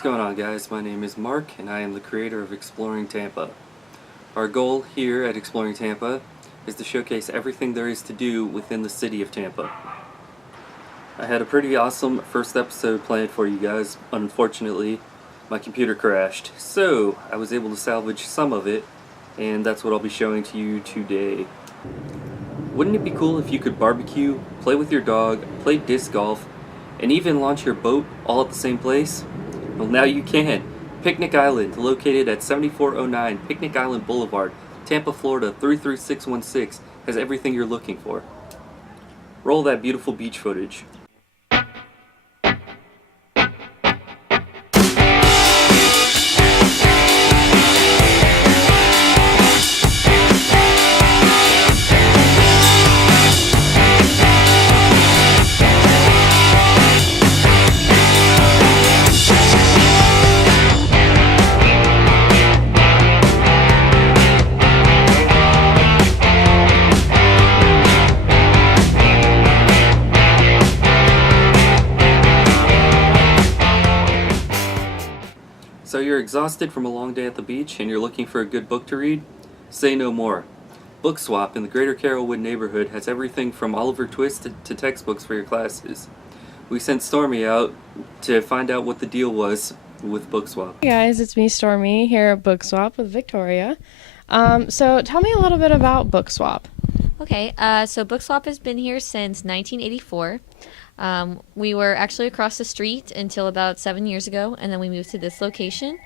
What's going on, guys? My name is Mark and I am the creator of Exploring Tampa. Our goal here at Exploring Tampa is to showcase everything there is to do within the city of Tampa. I had a pretty awesome first episode planned for you guys. Unfortunately, my computer crashed, so I was able to salvage some of it, and that's what I'll be showing to you today. Wouldn't it be cool if you could barbecue, play with your dog, play disc golf, and even launch your boat all at the same place? Well, now you can. Picnic Island, located at 7409 Picnic Island Boulevard, Tampa, Florida 33616, has everything you're looking for. Roll that beautiful beach footage. So you're exhausted from a long day at the beach and you're looking for a good book to read? Say no more. Book Swap in the greater Carrollwood neighborhood has everything from Oliver Twist to textbooks for your classes. We sent Stormy out to find out what the deal was with Book Swap. Hey guys, it's me, Stormy, here at Book Swap with Victoria. So tell me a little bit about Book Swap. Okay, so Book Swap has been here since 1984. We were actually across the street until about 7 years ago, and then we moved to this location.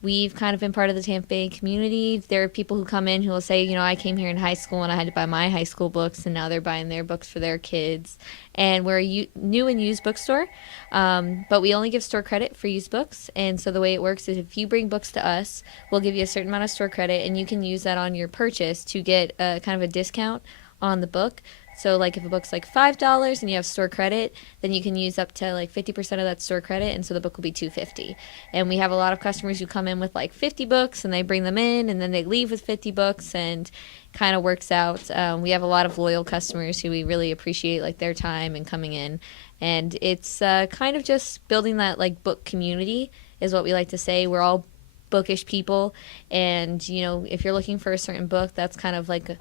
We've kind of been part of the Tampa Bay community. There are people who come in who will say, I came here in high school and I had to buy my high school books, and now they're buying their books for their kids. And we're a new and used bookstore, but we only give store credit for used books. And so the way it works is if you bring books to us, we'll give you a certain amount of store credit, and you can use that on your purchase to get a kind of a discount on the book. So like if a book's like $5 and you have store credit, then you can use up to like 50% of that store credit, and so the book will be $2.50. And we have a lot of customers who come in with like 50 books and they bring them in and then they leave with 50 books, and kind of works out. We have a lot of loyal customers who we really appreciate like their time and coming in, and it's kind of just building that like book community is what we like to say. We're all bookish people, and if you're looking for a certain book, that's kind of like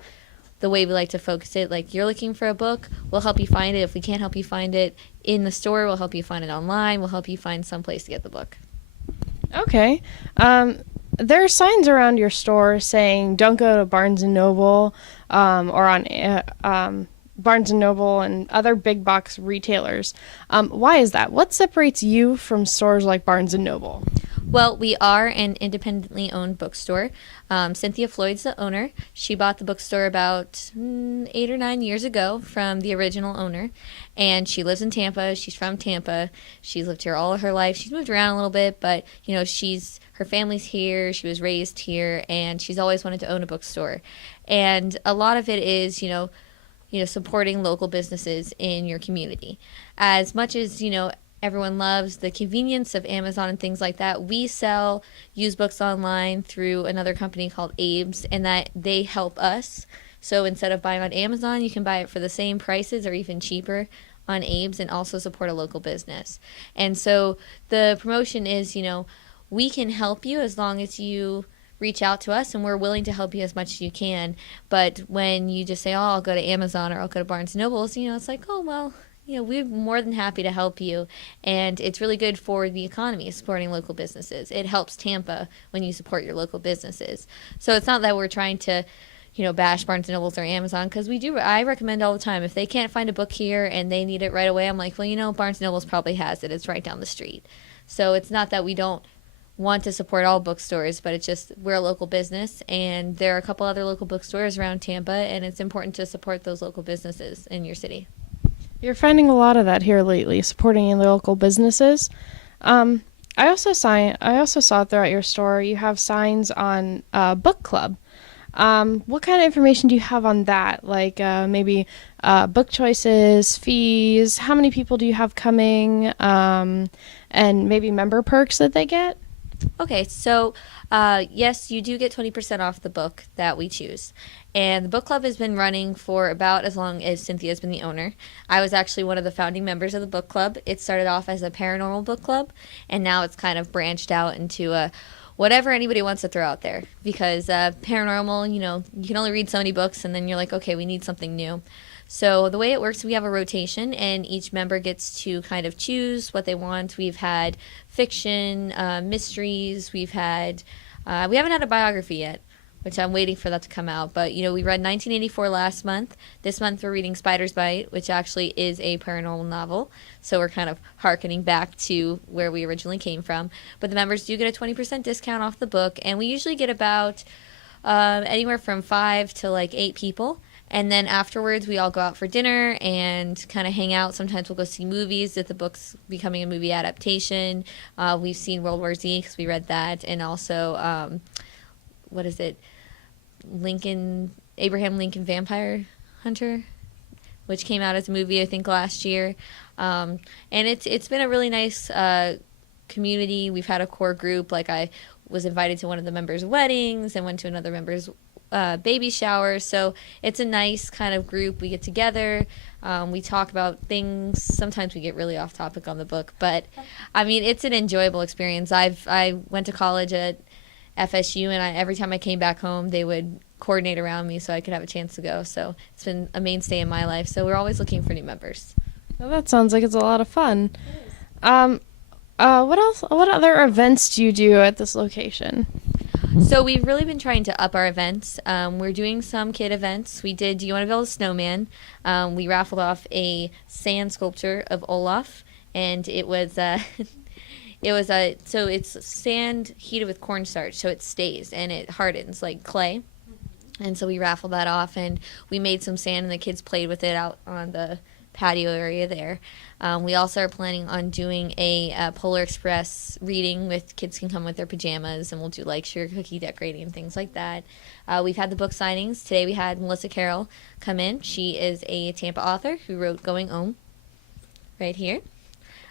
the way we like to focus it. Like, you're looking for a book, we'll help you find it. If we can't help you find it in the store, we'll help you find it online. We'll help you find some place to get the book. Okay. There are signs around your store saying don't go to Barnes & Noble or on Barnes & Noble and other big box retailers. Why is that? What separates you from stores like Barnes & Noble? Well, we are an independently owned bookstore. Cynthia Floyd's the owner. She bought the bookstore about 8 or 9 years ago from the original owner, and she lives in Tampa. She's from Tampa. She's lived here all of her life. She's moved around a little bit, but her family's here. She was raised here, and she's always wanted to own a bookstore. And a lot of it is, supporting local businesses in your community. As much as, everyone loves the convenience of Amazon and things like that, we sell used books online through another company called Abe's, and that they help us. So instead of buying on Amazon, you can buy it for the same prices or even cheaper on Abe's, and also support a local business. And so the promotion is, we can help you as long as you reach out to us, and we're willing to help you as much as you can. But when you just say, I'll go to Amazon or I'll go to Barnes & Noble's, it's like, oh, well, we're more than happy to help you, and it's really good for the economy, supporting local businesses. It helps Tampa when you support your local businesses. So it's not that we're trying to, bash Barnes & Nobles or Amazon, because I recommend all the time, if they can't find a book here and they need it right away, I'm like, well, Barnes & Nobles probably has it. It's right down the street. So it's not that we don't want to support all bookstores, but it's just we're a local business, and there are a couple other local bookstores around Tampa, and it's important to support those local businesses in your city. You're finding a lot of that here lately, supporting the local businesses. I also saw throughout your store you have signs on book club. What kind of information do you have on that? Like maybe book choices, fees, how many people do you have coming, and maybe member perks that they get? Okay, so yes, you do get 20% off the book that we choose. And the book club has been running for about as long as Cynthia's been the owner. I was actually one of the founding members of the book club. It started off as a paranormal book club, and now it's kind of branched out into whatever anybody wants to throw out there. Because paranormal, you can only read so many books, and then you're like, okay, we need something new. So the way it works, we have a rotation, and each member gets to kind of choose what they want. We've had fiction, mysteries. We haven't had a biography yet, which I'm waiting for that to come out. But we read 1984 last month. This month we're reading Spider's Bite, which actually is a paranormal novel. So we're kind of hearkening back to where we originally came from. But the members do get a 20% discount off the book, and we usually get about anywhere from 5 to like 8 people. And then afterwards, we all go out for dinner and kind of hang out. Sometimes we'll go see movies if the book's becoming a movie adaptation. We've seen World War Z because we read that. And also, what is it? Abraham Lincoln Vampire Hunter, which came out as a movie, I think, last year. And it's been a really nice community. We've had a core group. Like, I was invited to one of the members' weddings and went to another member's baby shower. So it's a nice kind of group. We get together, we talk about things. Sometimes we get really off topic on the book, but I mean, it's an enjoyable experience. I went to college at FSU, and every time I came back home, they would coordinate around me so I could have a chance to go. So it's been a mainstay in my life. So we're always looking for new members. Well, that sounds like it's a lot of fun. What else? What other events do you do at this location? So we've really been trying to up our events. We're doing some kid events. We did Do You Want to Build a Snowman? We raffled off a sand sculpture of Olaf, and it was so it's sand heated with cornstarch, so it stays and it hardens like clay. And so we raffled that off, and we made some sand, and the kids played with it out on the patio area there. We also are planning on doing a Polar Express reading with kids can come with their pajamas, and we'll do like sugar cookie decorating and things like that. We've had the book signings. Today we had Melissa Carroll come in. She is a Tampa author who wrote Going Home right here.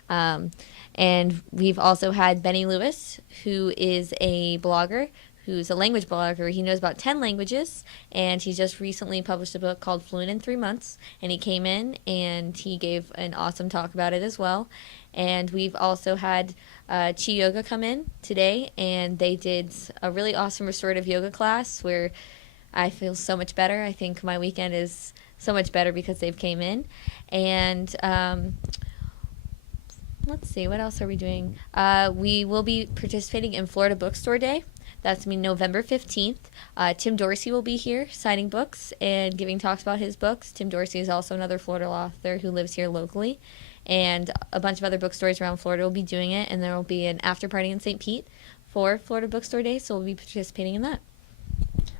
And we've also had Benny Lewis, who is a blogger, who's a language blogger. He knows about 10 languages, and he just recently published a book called Fluent in 3 Months, and he came in and he gave an awesome talk about it as well. And we've also had Chi Yoga come in today, and they did a really awesome restorative yoga class where I feel so much better. I think my weekend is so much better because they've came in. And let's see, what else are we doing? We will be participating in Florida Bookstore Day. That's November 15th. Tim Dorsey will be here signing books and giving talks about his books. Tim Dorsey is also another Florida author who lives here locally. And a bunch of other bookstores around Florida will be doing it. And there will be an after party in St. Pete for Florida Bookstore Day, so we'll be participating in that.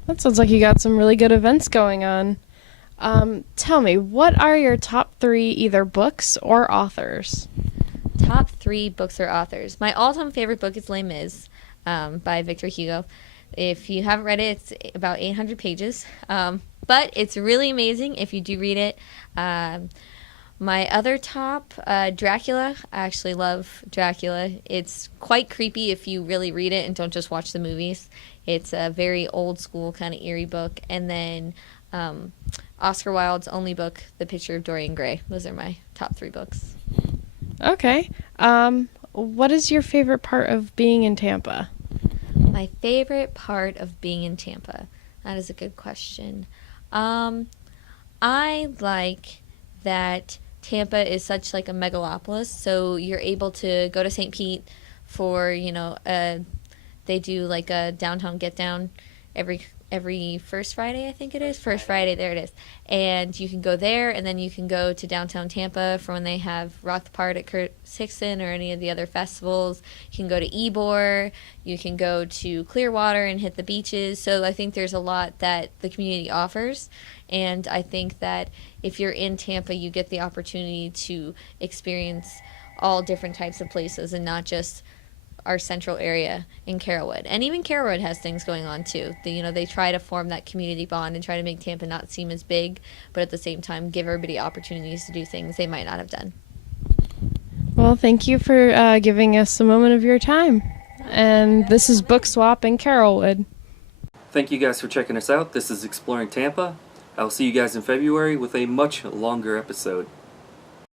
That sounds like you got some really good events going on. Tell me, what are your top 3 either books or authors? Top 3 books or authors. My all-time favorite book is Les Mis. By Victor Hugo. If you haven't read it, it's about 800 pages, but it's really amazing if you do read it. My other top, Dracula. I actually love Dracula. It's quite creepy if you really read it and don't just watch the movies. It's a very old school kind of eerie book. And then Oscar Wilde's only book, The Picture of Dorian Gray. Those are my top 3 books. Okay. What is your favorite part of being in Tampa? My favorite part of being in Tampa? That is a good question. I like that Tampa is such like a megalopolis, so you're able to go to St. Pete for, they do like a downtown get down every first Friday, I think it is. First Friday, there it is. And you can go there, and then you can go to downtown Tampa for when they have Rock the Part at Kirsch or any of the other festivals. You can go to Ybor. You can go to Clearwater and hit the beaches. So I think there's a lot that the community offers. And I think that if you're in Tampa, you get the opportunity to experience all different types of places and not just our central area in Carrollwood. And even Carrollwood has things going on too. They try to form that community bond and try to make Tampa not seem as big, but at the same time give everybody opportunities to do things they might not have done. Well, thank you for giving us a moment of your time. and this is Book Swap in Carrollwood. Thank you guys for checking us out. This is Exploring Tampa. I'll see you guys in February with a much longer episode.